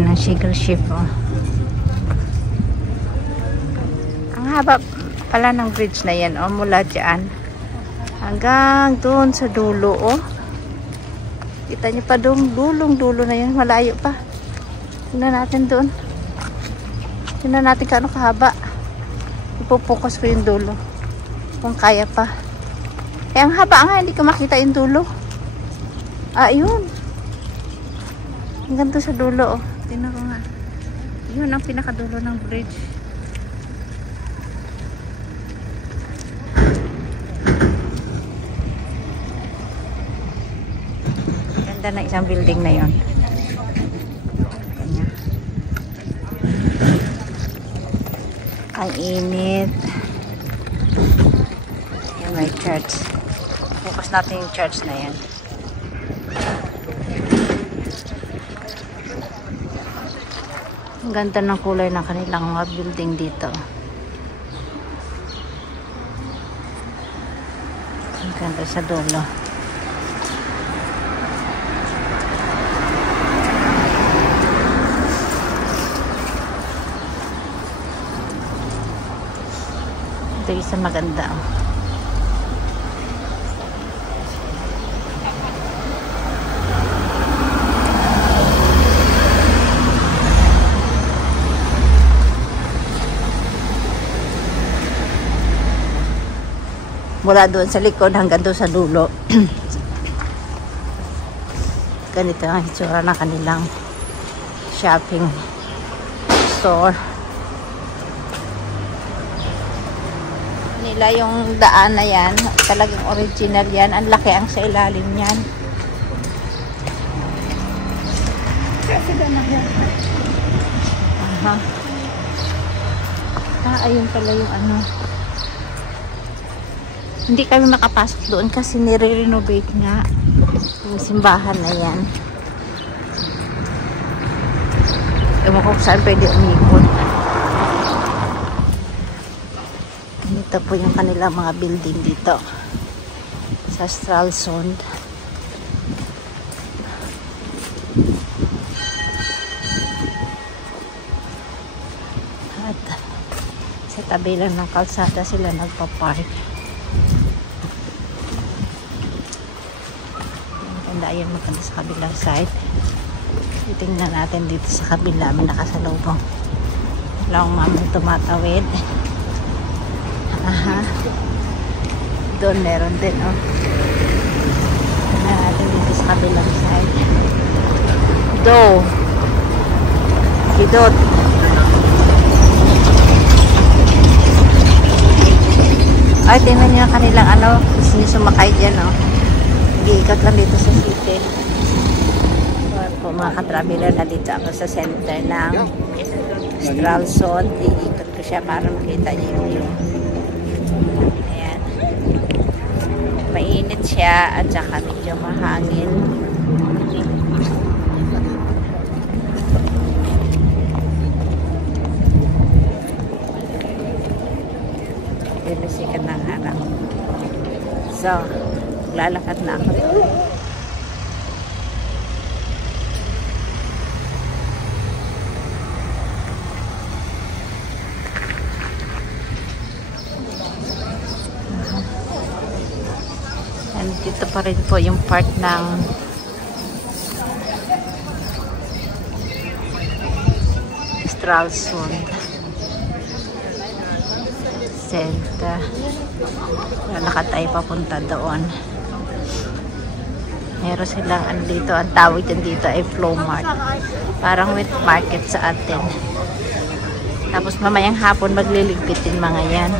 Ayan ang sugar ship, oh. Ang haba pala ng bridge na yan, oh, mula dyan hanggang doon sa dulo, oh. Kita niyo pa doon, dulong-dulo na yan, malayo pa. Tingnan natin doon. Tingnan natin kano kahaba. Ipopokus ko yung dulo kung kaya pa. Eh, ang haba nga, hindi ko makita yung dulo. Ah, yun. Hanggang doon sa dulo, oh. Tingnan ko nga. Yun ang pinakadulo ng bridge. Ganda na isang building na yun. Ang init. Yan, may church. Focus natin yung church na yan. Ang ganda ng kulay ng kanilang mga building dito. Ang ganda sa dulo. Ito isa maganda. Mula doon sa likod hanggang doon sa dulo. Ganito ang itsura ng kanilang shopping store. Nila yung daan na yan, talagang original yan. Ang laki ang sa ilalim yan. Aha. Ayun pala yung ano. Hindi kami makapasok doon kasi nire-renovate nga yung simbahan na yan. Ewan ko kung saan pwede umikot. Ito po yung kanilang mga building dito sa Stralsund. At sa tabi lang ng kalsada sila nagpa-park. Ayan, maganda sa kabilang side. Titingnan natin dito sa kabila, may nakasalubong. Walang mamang tumatawid. Aha. Doon meron din, oh. Tingnan natin dito sa kabilang side. Kidot. Ay, tingnan nyo ang kanilang ano, sinusumakay dyan, oh. Iikot lang dito sa city. So, mga ka-traveler, na dito ako sa center ng Stralsund. Iikot ko siya para makita niyo yung view. Ayan. Mainit siya at saka medyo mahangin. Pinasikat ng araw. So, lalakad na ako. And dito pa rin po yung part ng Stralsund Center. Lalakad tayo papunta doon. Meron silang andito, ang tawag dito ay Flow Mart. Parang wet market sa atin. Tapos mamayang hapon magliligpitin mga yan.